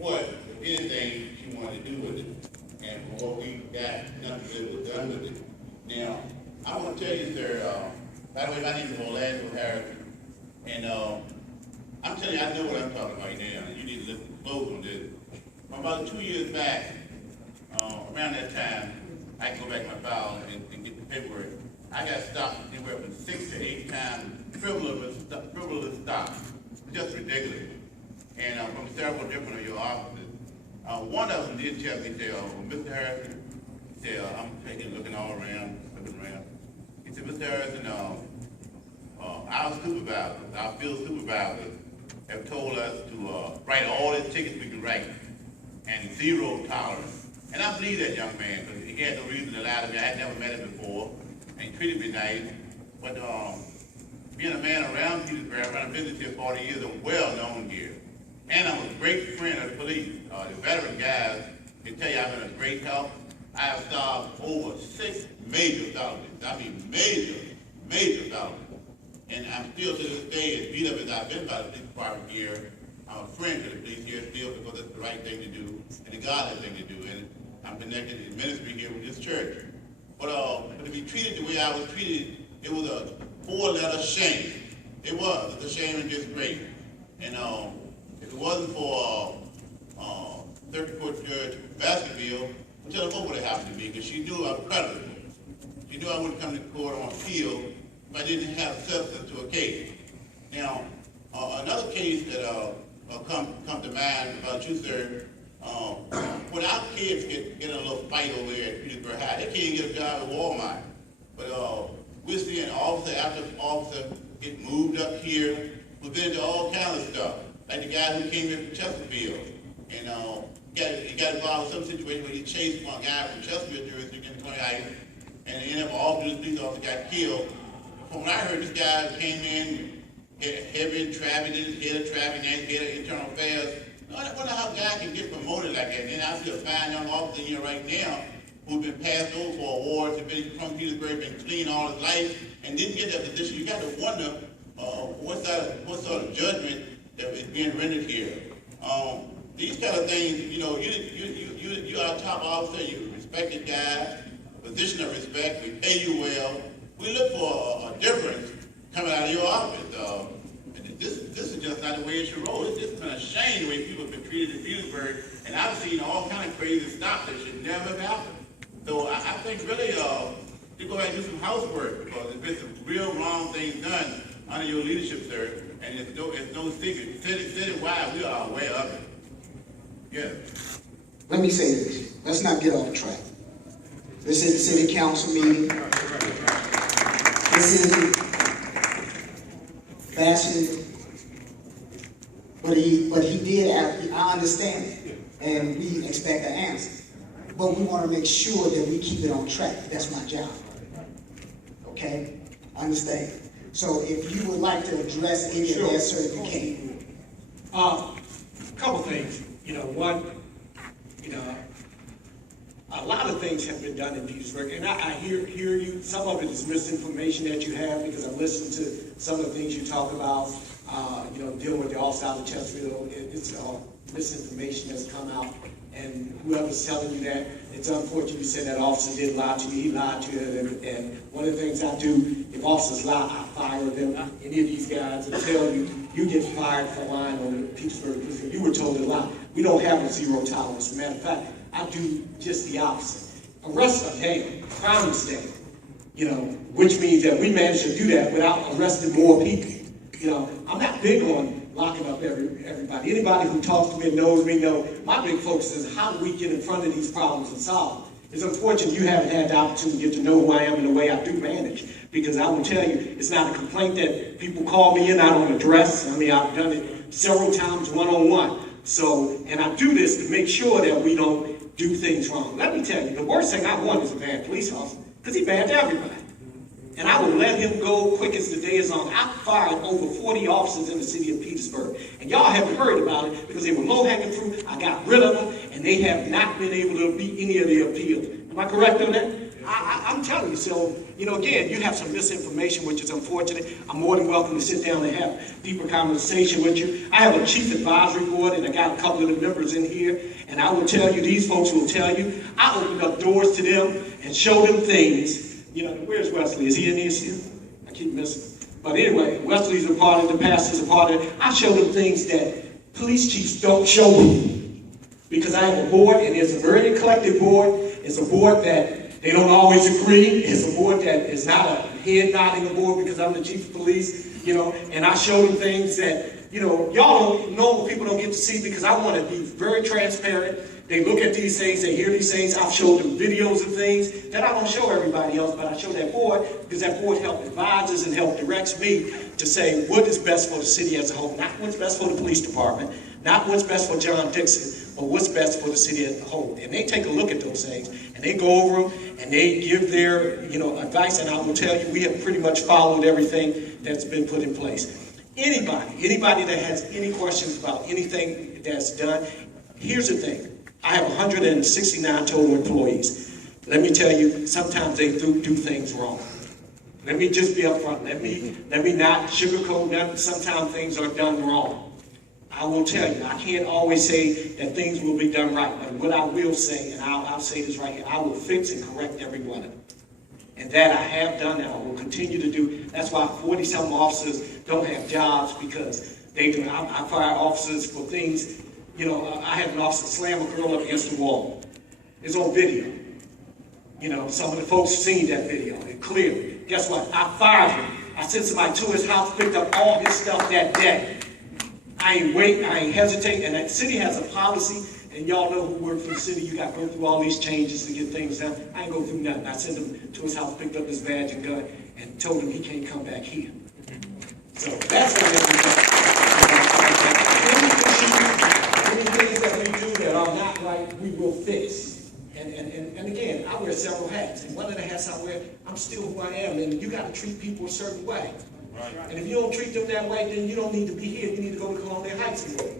what, if anything, she wanted to do with it. And from what we got, nothing was done with it. Now, I want to tell you, sir, by the way, my name is Orlando Harrison, and I'm telling you, I know what I'm talking about now, and you need to listen close on this. About 2 years back, around that time, I can go back to my file and get the paperwork. I got stopped anywhere from 6 to 8 times, frivolous stops, just ridiculous. And from several different of your offices. One of them did tell me, say, Mr. Harrison, he said, I'm taking, looking all around, He said, Mr. Harrison, our supervisors, our field supervisors have told us to write all the tickets we can write and zero tolerance. And I believe that young man, because he had no reason to lie to me. I had never met him before, and he treated me nice. But being a man around Petersburg, I've run a business here 40 years, I'm well known here. And I'm a great friend of the police. The veteran guys can tell you I've been a great help. I have solved over 6 major felonies. I mean major felonies. And I'm still to this day, as beat up as I've been by the police department here, I'm a friend to the police here still because it's the right thing to do and the godly thing to do. And I'm connected in ministry here with this church. But to be treated the way I was treated, it was a 4-letter shame. It was. It's a shame and disgrace. And if it wasn't for Circuit Court Judge Baskerville, I'll tell her what would have happened to me, because she knew I was credible. She knew I wouldn't come to court on appeal if I didn't have substance to a case. Now, another case that come to mind about you, sir, when our kids get in a little fight over there at Petersburg High, they can't get a job at Walmart. But we're seeing officer after officer get moved up here, we've been into all kinds of stuff. Like the guy who came in from Chesterfield, and he got involved in some situation where he chased one guy from Chesterfield jurisdiction in 20 Heights, and ended up all the police officer got killed. From what I heard, this guy came in, heavy in traffic, did his head of traffic, and head of internal affairs. I wonder how a guy can get promoted like that. And then I see a fine young officer here right now who's been passed over for awards, has been from Petersburg, been clean all his life, and didn't get that position. You got to wonder what sort of judgment that is being rendered here. These kind of things, you know, you are a top officer, you're a respected guy, a position of respect, we pay you well. We look for a difference coming out of your office. This is just not the way it should roll. It's just been a shame the way people have been treated in Petersburg, and I've seen all kind of crazy stuff that should never have happened. So I think really to go ahead and do some housework, because there's been some real wrong things done under your leadership, sir, and it's no secret. Citywide, we are aware of it. Yeah. Let me say this. Let's not get off track. This is the city council meeting. This is fashion. But he did ask, I understand it, and we expect an answer. But we want to make sure that we keep it on track. That's my job. Okay? Understand? So if you would like to address any of that, sir, you can. Couple things. You know, one, you know, a lot of things have been done in Petersburg, and I hear you. Some of it is misinformation that you have, because I listened to some of the things you talk about, you know, dealing with the officer out of Chesterfield. It's misinformation that's come out, and whoever's telling you that, it's unfortunate you said that officer did lie to you. He lied to you, and one of the things I do, if officers lie, I fire them. Any of these guys will tell you, you get fired for lying on the Petersburg prison. You were told to lie. We don't have a zero tolerance. As a matter of fact, I do just the opposite. Arrests are down, crime is down, you know, which means that we managed to do that without arresting more people. You know, I'm not big on locking up everybody. Anybody who talks to me and knows me know my big focus is how do we get in front of these problems and solve them. It's unfortunate you haven't had the opportunity to get to know who I am and the way I do manage, because I will tell you, it's not a complaint that people call me in, I don't address. I mean, I've done it several times one-on-one. So, and I do this to make sure that we don't do things wrong. Let me tell you, the worst thing I want is a bad police officer, because he's bad to everybody. And I will let him go quick as the day is long. I fired over 40 officers in the city of Petersburg. And y'all haven't heard about it because they were low-hanging fruit. I got rid of them, and they have not been able to beat any of the appeals. Am I correct on that? I'm telling you, so, again, you have some misinformation, which is unfortunate. I'm more than welcome to sit down and have deeper conversation with you. I have a chief advisory board, and I got a couple of the members in here, and I will tell you, these folks will tell you, I opened up doors to them and showed them things. Where's Wesley? Is he in here still? I keep missing. But anyway, Wesley's a part of it, the pastor's a part of it. I show them things that police chiefs don't show me. Because I have a board, and it's a very eclectic board. It's a board that they don't always agree. It's a board that is not a head nodding board because I'm the chief of police, and I show them things that, y'all don't, normal people don't get to see because I want to be very transparent. They look at these things, they hear these things. I've showed them videos of things that I don't show everybody else, but I show that board because that board helps advises and helps directs me to say what is best for the city as a whole, not what's best for the police department, not what's best for John Dixon, but what's best for the city as a whole. And they take a look at those things, and they go over them, and they give their advice, and I will tell you, we have pretty much followed everything that's been put in place. Anybody that has any questions about anything that's done, here's the thing. I have 169 total employees. Let me tell you, sometimes they do things wrong. Let me just be upfront. Let me not sugarcoat them. Sometimes things are done wrong. I will tell you, I can't always say that things will be done right, but what I will say, and I'll say this right here, I will fix and correct every one of them. And that I have done and I will continue to do. That's why 40-something officers don't have jobs because they do. I fire officers for things. I had an officer slam a girl up against the wall. It's on video. Some of the folks seen that video, and clearly. Guess what? I fired him. I sent somebody to his house, picked up all his stuff that day. I ain't wait, I ain't hesitate, and the city has a policy, and y'all know who work for the city, you got to go through all these changes to get things done. I ain't go through nothing. I sent him to his house, picked up his badge and gun, and told him he can't come back here. So that's what any things that we do that are not right, we will fix. And again, I wear several hats, and one of the hats I wear, I'm still who I am, and you got to treat people a certain way. Right. And if you don't treat them that way, then you don't need to be here. You need to go to Colonial Heights and work.